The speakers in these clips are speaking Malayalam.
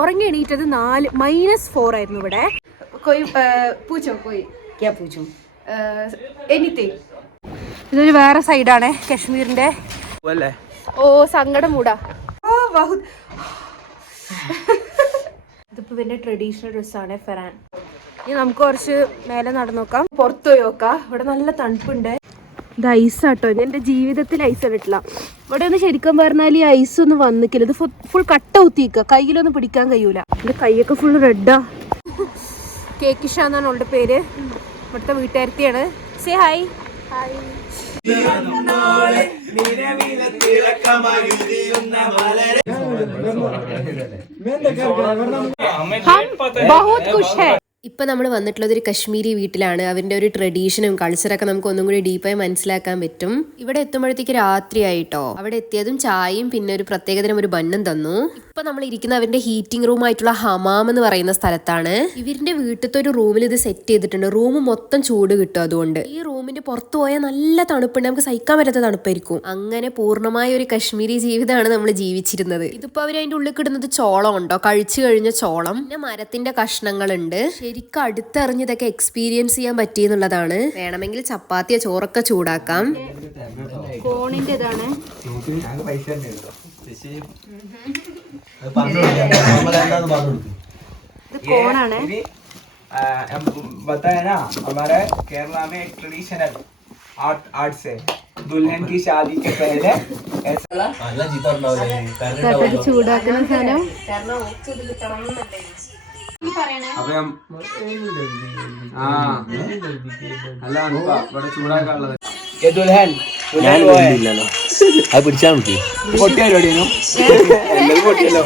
ഉറങ്ങി എണീറ്റത് -4 ആയിരുന്നു ഇവിടെ. ഇതൊരു വേറെ സൈഡാണ് കാശ്മീരിന്റെ. ഓ സങ്കടം മൂടാ. ഇതിപ്പോ ഇവന്റെ ട്രഡീഷണൽ ഡ്രസ്സാണ് ഫെറാൻ. ഇനി നമുക്ക് കുറച്ച് മേലെ നടന്നു നോക്കാം, പുറത്തു പോയി നോക്കാം. ഇവിടെ നല്ല തണുപ്പുണ്ട്. ഇത് ഐസാട്ടോ, ഇത് എൻ്റെ ജീവിതത്തിൽ ഐസ് ഇട്ടിട്ടില്ല. ഇവിടെ ഒന്ന് ശരിക്കും പറഞ്ഞാൽ ഈ ഐസ് ഒന്നും വന്നിക്കില്ല. ഇത് ഫുൾ കട്ട ഊത്തിക്കുക, കയ്യിലൊന്നും പിടിക്കാൻ കഴിയൂല. എൻ്റെ കൈയൊക്കെ ഫുൾ റെഡാ. കേക്കിഷ എന്നാണ് അവളുടെ പേര്. ഇവിടുത്തെ വീട്ടുകാരത്തിയാണ്. Say hi. ഹായ്. बहुत खुश है. ഇപ്പം നമ്മൾ വന്നിട്ടുള്ളത് ഒരു കശ്മീരി വീട്ടിലാണ്. അവരുടെ ഒരു ട്രഡീഷനും കൾച്ചറൊക്കെ നമുക്ക് ഒന്നും കൂടി ഡീപ്പായി മനസ്സിലാക്കാൻ പറ്റും. ഇവിടെ എത്തുമ്പോഴത്തേക്ക് രാത്രിയായിട്ടോ. അവിടെ എത്തിയതും ചായയും പിന്നെ ഒരു പ്രത്യേകതരം ഒരു ബണ്ണും തന്നു. ഇപ്പൊ നമ്മൾ ഇരിക്കുന്ന അവരുടെ ഹീറ്റിംഗ് റൂം ആയിട്ടുള്ള ഹമാം എന്ന് പറയുന്ന സ്ഥലത്താണ്. ഇവരുടെ വീട്ടിലത്തെ ഒരു റൂമിൽ ഇത് സെറ്റ് ചെയ്തിട്ടുണ്ട്. റൂം മൊത്തം ചൂട് കിട്ടും. അതുകൊണ്ട് ഈ റൂമിന്റെ പുറത്തു പോയാൽ നല്ല തണുപ്പുണ്ട്, നമുക്ക് സഹിക്കാൻ പറ്റാത്ത തണുപ്പായിരിക്കും. അങ്ങനെ പൂർണ്ണമായ ഒരു കശ്മീരി ജീവിതമാണ് നമ്മൾ ജീവിച്ചിരുന്നത്. ഇതിപ്പോ അവർ അതിന്റെ ഉള്ളിൽ കിടുന്നത് ചോളം ഉണ്ടോ, കഴിച്ചു കഴിഞ്ഞ ചോളം, പിന്നെ മരത്തിന്റെ കഷ്ണങ്ങളുണ്ട്. ശരിക്കും അടുത്തറിഞ്ഞതൊക്കെ എക്സ്പീരിയൻസ് ചെയ്യാൻ പറ്റിയെന്നുള്ളതാണ്. വേണമെങ്കിൽ ചപ്പാത്തിയോ ചോറൊക്കെ ചൂടാക്കാം. കോണിന്റെ ഇതാണ്. ഇത് കോണാണ്. बताया ना हमारे केरला में एक ट्रेडिशनल आर्ट से दुल्हन की शादी के पहले ऐसा ചൂടാക്കുന്ന സാധനം. അപ്പം ഇവിടെ ചൂടാക്കാനുള്ളത് ദുൽഹൻ അത് പിടിച്ചാൽ നോക്കി പൊട്ടിയ പരിപാടിയോ പൊട്ടിയല്ലോ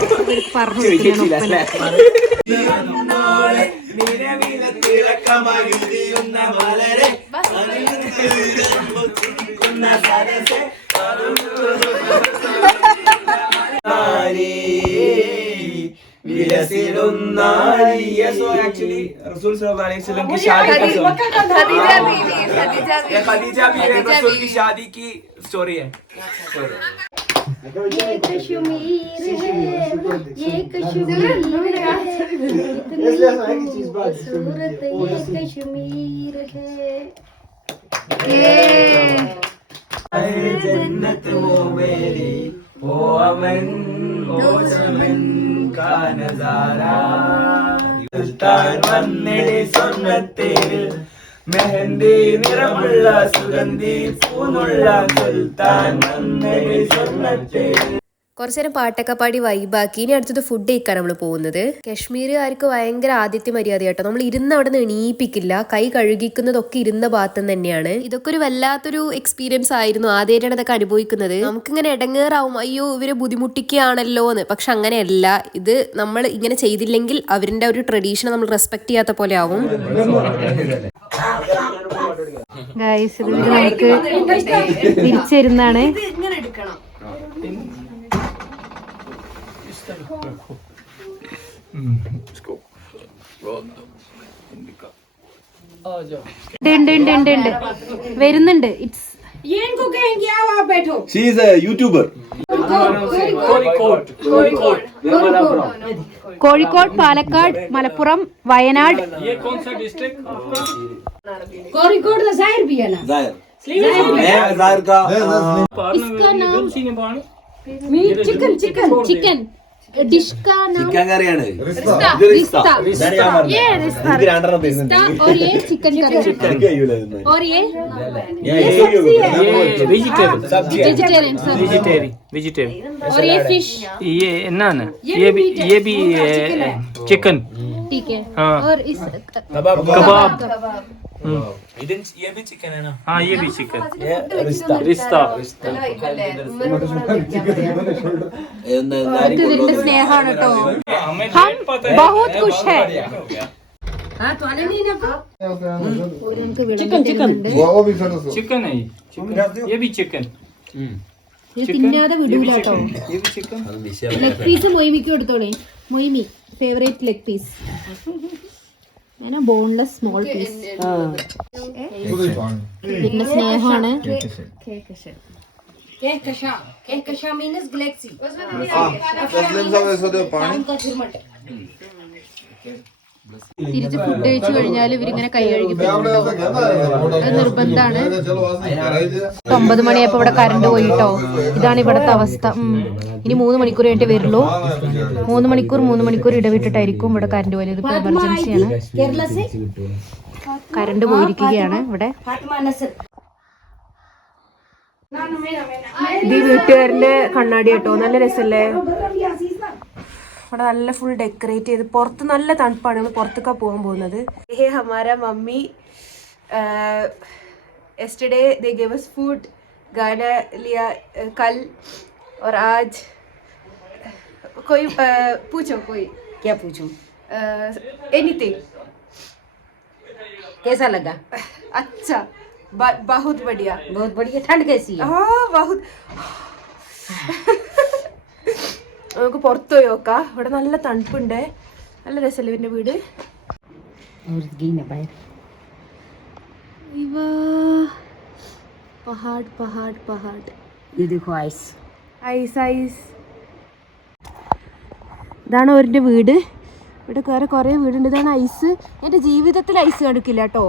एक्चुअली रसूल सल्लल्लाहु अलैहि वसल्लम की शादी का खदीजा बीवी रसूल की शादी की स्टोरी है. ये कश्मीर है, ये कश्मीर है, इतनी खूबसूरत ये कश्मीर है. जन्नत वो मेरी वो अमन वो चमन का नजारा സുൽത്താൻ വന്നിടി സ്വർണ്ണത്തേരിൽ മെഹന്തി നിറമുള്ള സുഗന്ധി പൂനുള്ള സുൽത്താൻ വന്നിടി സ്വർണ്ണത്തേരിൽ. കുറച്ചേരം പാട്ടൊക്കെ പാടി വൈബാക്കി. ഇനി അടുത്തത് ഫുഡ് കഴിക്കാൻ നമ്മൾ പോകുന്നത്. കശ്മീരുകാർക്ക് ഭയങ്കര ആതിഥ്യ മര്യാദ കേട്ടോ. നമ്മൾ ഇരുന്ന് അവിടെ നിന്ന് എണീപ്പിക്കില്ല. കൈ കഴുകിക്കുന്നതൊക്കെ ഇരുന്ന ഭാഗത്ത് തന്നെയാണ്. ഇതൊക്കെ ഒരു വല്ലാത്തൊരു എക്സ്പീരിയൻസ് ആയിരുന്നു. ആദ്യമായിട്ടാണ് ഇതൊക്കെ അനുഭവിക്കുന്നത്. നമുക്കിങ്ങനെ ഇടങ്ങേറാവും, അയ്യോ ഇവരെ ബുദ്ധിമുട്ടിക്കുകയാണല്ലോ എന്ന്. പക്ഷെ അങ്ങനെയല്ല. ഇത് നമ്മൾ ഇങ്ങനെ ചെയ്തില്ലെങ്കിൽ അവരുടെ ഒരു ട്രഡീഷൻ നമ്മൾ റെസ്പെക്ട് ചെയ്യാത്ത പോലെ ആവും. ഗൈസ് ഇത് നമുക്ക് തിരിച്ചിരുന്നാണ്. വരുന്നുണ്ട്. She is a YouTuber. Kozhikode, Palakkad, Malappuram, Wayanad. कोरिकोड का जाहिर भी है ना. Zahir. Zahir का इसका नाम चिकन चिकन चिकन डिश का नाम चिकन करिയാണ്. रिश्ता. ये रिश्ता और ये चिकन करी और ये वेजिटेबल और ये फिश ये नान ये भी चिकन. ठीक है. हाँ. और इस कबाब ये भी चिकन है ना. हाँ ये भी चिकन. रिश्ता ഇതിന്റെ സ്നേഹമാണ് കേട്ടോ. ഹം ബഹുത് ഖുഷ് ഹൈ. चिकन है ये भी चिकन. ഇത് തിന്നാതെ വിടൂല കേട്ടോ. ലെഗ് പീസ് മൊയ്മിക്ക് കൊടുത്തോളേ. Moimi favourite leg piece. Boneless small piece. ഇതിന്റെ സ്നേഹമാണ്. Kehkashan means galaxy. തിരിച്ച് ഫുഡ് കഴിച്ചു കഴിഞ്ഞാൽ ഇവരിങ്ങനെ കൈ കഴുകി അത് നിർബന്ധമാണ്. 9 മണിയായപ്പോ ഇവിടെ കറണ്ട് പോയിട്ടോ. ഇതാണ് ഇവിടുത്തെ അവസ്ഥ. ഇനി 3 മണിക്കൂർ കഴിഞ്ഞിട്ട് വരുള്ളൂ. 3 മണിക്കൂർ ഇടവിട്ടിട്ടായിരിക്കും ഇവിടെ കറണ്ട് പോയത്. ഇതിപ്പോ എമർജൻസിയാണ്. കറണ്ട് പോയിരിക്കുകയാണ് ഇവിടെ. ഇത് വീട്ടുകാരന്റെ കണ്ണാടി കേട്ടോ. നല്ല രസല്ലേ. ഇവിടെ നല്ല ഫുൾ ഡെക്കറേറ്റ് ചെയ്ത്. പുറത്ത് നല്ല തണുപ്പാണ്. നമ്മൾ പുറത്തൊക്കെ പോകാൻ പോകുന്നത്. Hamara mummy yesterday they gave us food. गाना लिया कल और आज कोई पूछो कोई. क्या पूछूं? एनीथिंग. कैसा लगा? अच्छा बहुत बढ़िया. बहुत बढ़िया. ठंड कैसी है? हाँ बहुत. നമുക്ക് പുറത്തു പോയി നോക്കാം. ഇവിടെ നല്ല തണുപ്പുണ്ട്. നല്ല രസമല്ലേ ഇവന്റെ വീട്. പഹാഡ് പഹാഡ് പഹാഡ്. Ice ice ice. ഇതാണ് അവരുടെ വീട്. ഇവിടെ വേറെ കുറേ വീടുണ്ട്. ഇതാണ് ഐസ്. എൻ്റെ ജീവിതത്തിൽ ഐസ് കണ്ടിട്ടില്ല കേട്ടോ.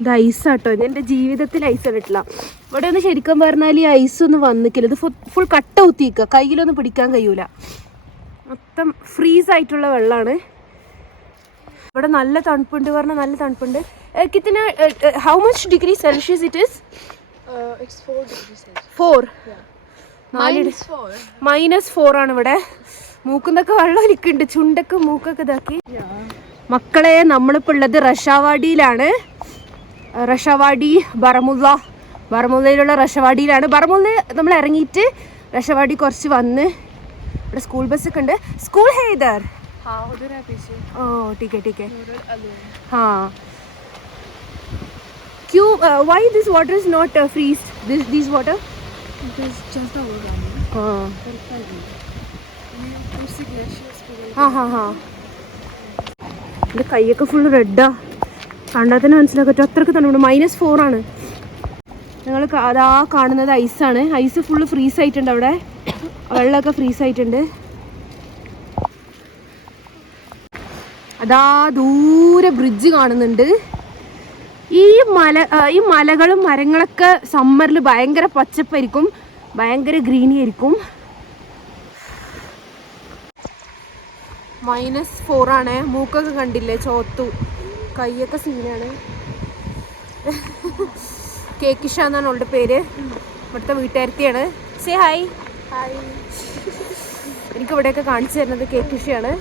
ഇത് ഐസാട്ടോ. എൻ്റെ ജീവിതത്തിൽ ഐസ് കണ്ടിട്ടില്ല. ഇവിടെ ഒന്ന് ശരിക്കും പറഞ്ഞാൽ ഈ ഐസൊന്നും വന്നിക്കില്ല. ഇത് ഫുൾ കട്ട ഊത്തിക്കുക. കയ്യിലൊന്നും പിടിക്കാൻ കഴിയൂല. മൊത്തം ഫ്രീസ് ആയിട്ടുള്ള വെള്ളമാണ്. ഇവിടെ നല്ല തണുപ്പുണ്ട് പറഞ്ഞാൽ നല്ല തണുപ്പുണ്ട്. കിतना how much degree Celsius it is? It's 4 degrees Celsius. 4. -4 ആണ് ഇവിടെ. മൂക്കുന്നൊക്കെ വെള്ളം ഒലിക്കുന്നുണ്ട്. ചുണ്ടൊക്കെ മൂക്കൊക്കെ ഇതാക്കി. മക്കളെ, നമ്മളിപ്പോൾ ഉള്ളത് റഷാവാഡിയിലാണ്. റഷാവാഡി ബറമുല്ലയിലുള്ള റഷവാഡിയിലാണ്. ബറമുല്ല നമ്മൾ ഇറങ്ങിയിട്ട് റഷവാഡി കുറച്ച് വന്ന് ഇവിടെ സ്കൂൾ ബസ്സൊക്കെ ഉണ്ട്. സ്കൂൾ है इधर? हाँ उधर है पीछे. ओह ठीक है. हाँ. क्यों why this water is not freezed? This water? Because just the road running. हाँ. दूसरी glaciers पे. हाँ. എൻ്റെ കൈയൊക്കെ ഫുൾ റെഡാ. കണ്ടാൽ തന്നെ മനസ്സിലാക്കട്ടോ. അത്രയ്ക്ക് തണുപ്പുണ്ട്. -4 ആണ്. ഞങ്ങൾ അതാ കാണുന്നത് ഐസാണ്. ഐസ് ഫുള്ള് ഫ്രീസ് ആയിട്ടുണ്ട്. അവിടെ വെള്ളമൊക്കെ ഫ്രീസ് ആയിട്ടുണ്ട്. അതാ ദൂരെ ബ്രിഡ്ജ് കാണുന്നുണ്ട്. ഈ മലകളും മരങ്ങളൊക്കെ സമ്മറിൽ ഭയങ്കര പച്ചപ്പായിരിക്കും. ഭയങ്കര ഗ്രീനി ആയിരിക്കും. -4 ആണ്. മൂക്കൊക്കെ കണ്ടില്ലേ ചോത്തു. കൈയൊക്കെ സീനാണ്. കേക്കിഷ എന്നാണ് അവളുടെ പേര്. ഇവിടുത്തെ വീട്ടുകാരത്തിയാണ്. Say hi. എനിക്ക് ഇവിടെയൊക്കെ കാണിച്ചു തരുന്നത് കേക്കിഷയാണ്.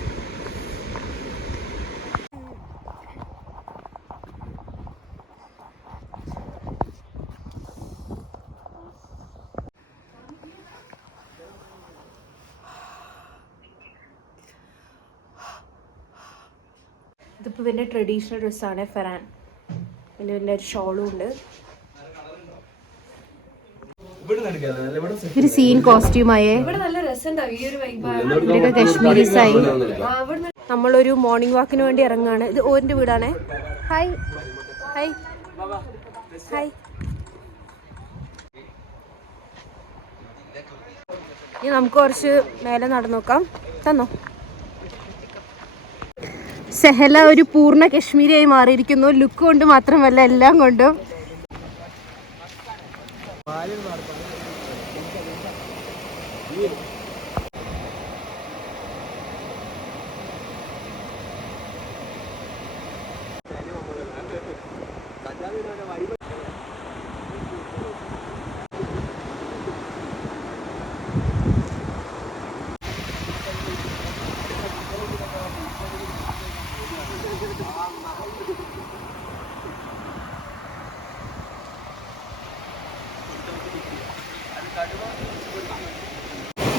ഇതിപ്പോൾ ഇവൻ്റെ ട്രഡീഷണൽ ഡ്രസ്സാണ് ഫെറാൻ. പിന്നെ ഇവൻ്റെ ഒരു ഷോളും ഉണ്ട്. ഒരു സീൻ കോസ്റ്റ്യൂമായേ. ഇവിടെയൊക്കെ കശ്മീരീസായി. നമ്മളൊരു മോർണിംഗ് വാക്കിന് വേണ്ടി ഇറങ്ങാണ്. ഇത് ഓൻ്റെ വീടാണ്. ഹായ്. ഇനി നമുക്ക് കുറച്ച് മേലെ നടന്നു നോക്കാം. തന്നോ. സെഹല ഒരു പൂർണ്ണ കശ്മീരിയായി മാറിയിരിക്കുന്നു. ലുക്ക് കൊണ്ട് മാത്രമല്ല എല്ലാം കൊണ്ടും.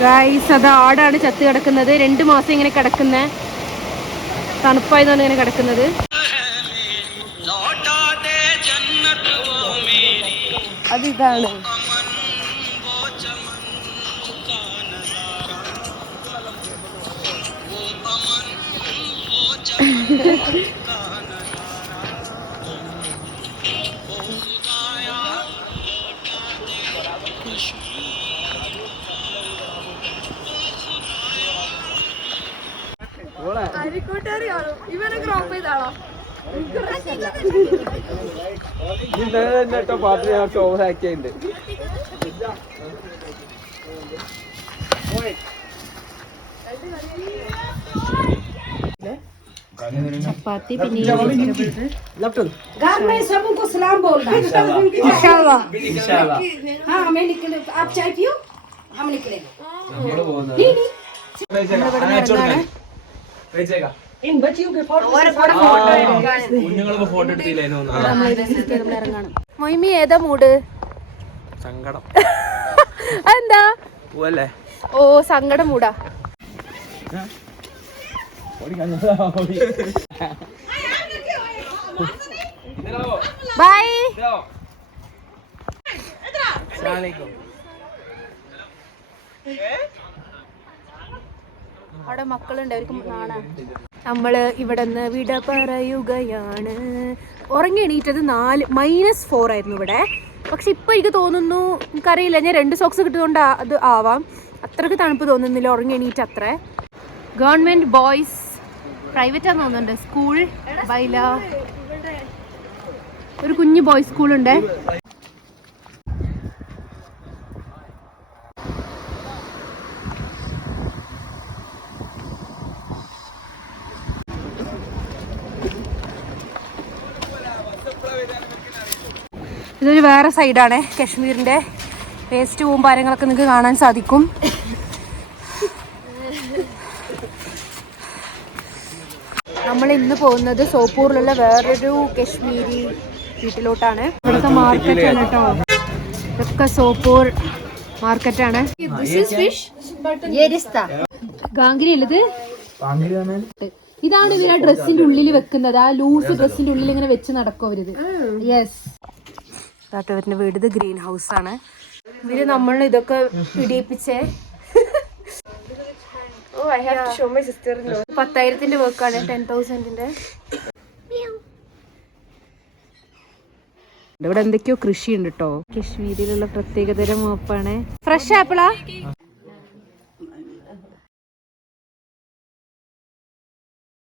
ഗൈസ്, അത് ആടാണ് ചത്ത് കിടക്കുന്നത്. 2 മാസം ഇങ്ങനെ കിടക്കുന്ന തണുപ്പായതാണ് ഇങ്ങനെ കിടക്കുന്നത്. അതിതാണ്. അരിക്കോട്ടറിയാണോ ഇവനെ ക്രോപ്പ് ചെയ്താളോ പാട്ട് ഞാൻ ഓവർ ആക്കിയുണ്ട്. ചപ്പാത്തി പിന്നെ घर में सबको सलाम बोलना इंशाल्लाह ഇൻഷാല്ലാ. हाँ हमें निकले आप चाय पियो हम निकलेंगे നമ്മള് പോകുന്നത് इन बच्चियों के फोटो കുഞ്ഞുങ്ങൾക്ക് ഫോട്ടോ എടുത്തില്ലേനോ? മൊയ്മി ഏതാ മൂഡ്? സങ്കടം അതെന്താ? പോവല്ലേ? ഓ സങ്കടം മൂടാ. ബൈ. അവിടെ മക്കളുണ്ട്, അവർക്ക് നാണാ. നമ്മള് ഇവിടെ നിന്ന് വിട പറയുകയാണ്. ഉറങ്ങി എണീറ്റത് -4 ആയിരുന്നു ഇവിടെ. പക്ഷെ ഇപ്പൊ എനിക്ക് തോന്നുന്നു, എനിക്കറിയില്ല, ഞാൻ 2 സോക്സ് കിട്ടുന്നതുകൊണ്ട് അത് ആവാം, അത്രക്ക് തണുപ്പ് തോന്നുന്നില്ല ഉറങ്ങി എണീറ്റ് അത്ര. ഗവൺമെന്റ് ബോയ്സ് പ്രൈവറ്റ് ആണെന്ന് തോന്നുന്നുണ്ട് സ്കൂൾ. ബൈല ഒരു കുഞ്ഞു ബോയ്സ് സ്കൂളുണ്ട്. ഇതൊരു വേറെ സൈഡാണ് കശ്മീരിന്റെ. വേസ്റ്റ് കൂമ്പാരങ്ങളൊക്കെ നിങ്ങൾക്ക് കാണാൻ സാധിക്കും. നമ്മൾ ഇന്ന് പോകുന്നത് സോപ്പൂറിലുള്ള വേറൊരു കശ്മീരി വീട്ടിലോട്ടാണ്. ഇവിടുത്തെ മാർക്കറ്റാണ് കേട്ടോ, ഇതൊക്കെ സോപ്പൂർ മാർക്കറ്റാണ്. ये रिश्ता ഗാംഗിരിയുള്ളത് ഇതാണ് ഇവര് ആ ഡ്രസ്സിന്റെ ഉള്ളിൽ വെക്കുന്നത്. ആ ലൂസ് ഡ്രസ്സിന്റെ ഉള്ളിൽ ഇങ്ങനെ വെച്ച് നടക്കും അവരിത്. യെസ്, ഇവരുടെ വീട് ഇത് ഗ്രീൻ ഹൗസ് ആണ്. ഇവര് നമ്മൾ ഇതൊക്കെ ഇടിയിപ്പിച്ചേ. 10,000 വർക്കാണ്, 10,000. ഇവിടെ എന്തൊക്കെയോ കൃഷി ഉണ്ട് കേട്ടോ. കശ്മീരിലുള്ള പ്രത്യേകതരം മോപ്പാണ്. ഫ്രഷ് ആപ്പിളാ?